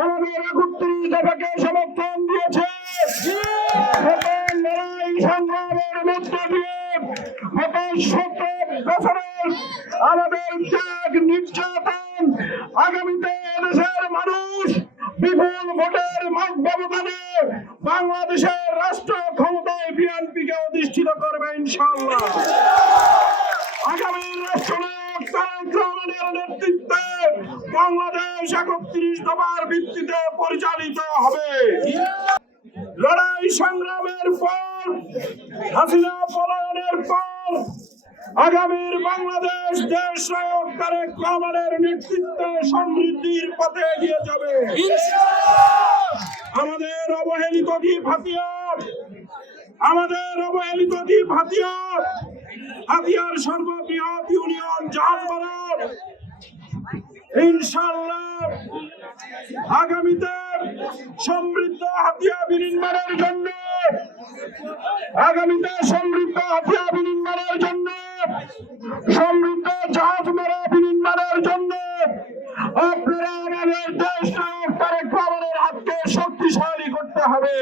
আমাদের ৩১ দফাকে সমর্থন দিয়েছে। লড়াই সংগ্রামের মধ্য দিয়ে ৭০ বছরের আমাদের ত্যাগ নির্যাতন আগামীতে দেশের মানুষ বিপুল ভোটের ব্যবধানে বাংলাদেশের রাষ্ট্র ক্ষমতায় বিএনপিকে অধিষ্ঠিত করবে ইনশাআল্লাহ। আগামী রাষ্ট্রনায়ক তারেক রহমানের নেতৃত্বে বাংলাদেশ ৩১ দফার ভিত্তিতে পরিচালিত হবে। লড়াই সংগ্রামের পর, হাসিনা পলায়নের পর আগামীর বাংলাদেশ দেশ নায়ক তারেক রহমানের নেতৃত্বে সমৃদ্ধির পথে এগিয়ে যাবে। আমাদের অবহেলিত দ্বীপ হাতিয়ার, আমাদের অবহেলিত দ্বীপ হাতিয়ার, হাতিয়ার সর্ববৃহৎ ইউনিয়ন জাহাজবাজার ইনশাআল্লাহ আগামীতে সমৃদ্ধ হাতিয়া বিনির্মাণের জন্য, আগামীতে সমৃদ্ধ হাতিয়া বিনির্মাণের জন্য, সমৃদ্ধ জাহাজ মেরা বিনির্মাণের জন্য আপনারা আমাদের দেশ নায়ক তারেক রহমানের হাতকে শক্তিশালী করতে হবে।